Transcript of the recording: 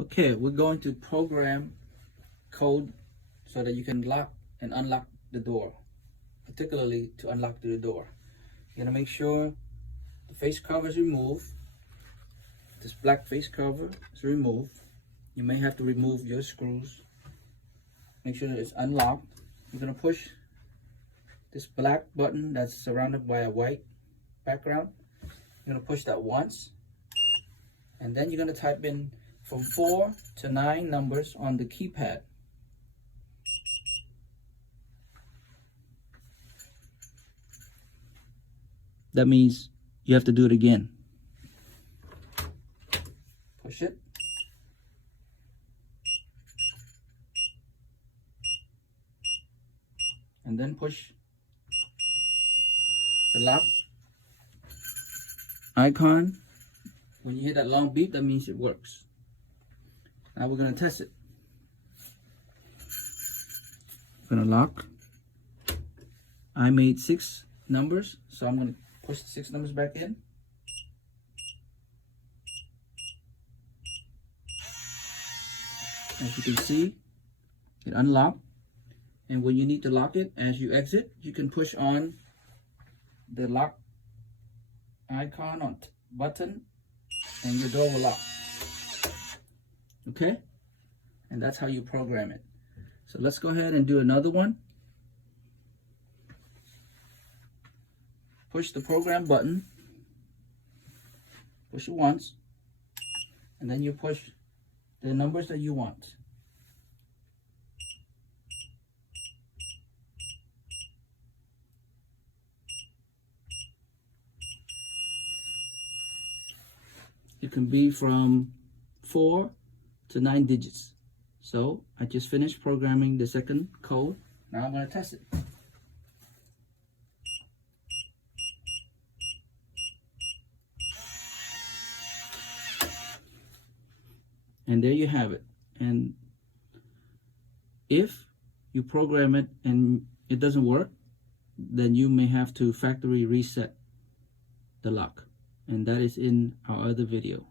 Okay, we're going to program code so that you can lock and unlock the door, particularly to unlock the door. You're gonna make sure the face cover is removed. This black face cover is removed. You may have to remove your screws. Make sure that it's unlocked. You're gonna push this black button that's surrounded by a white background. You're gonna push that once, and then you're gonna type in from 4 to 9 numbers on the keypad. That means you have to do it again. Push it. And then push the lock icon. When you hear that long beep, that means it works. Now we're going to test it. I'm going to lock. I made 6 numbers, so I'm going to push the 6 numbers back in. As you can see, it unlocked. And when you need to lock it, as you exit, you can push on the lock icon on button, and your door will lock. Okay? And that's how you program it. So let's go ahead and do another one. Push the program button. Push it once. And then you push the numbers that you want. It can be from 4 to 9 digits. So I just finished programming the second code. Now I'm going to test it. And there you have it. And if you program it and it doesn't work, then you may have to factory reset the lock. And that is in our other video.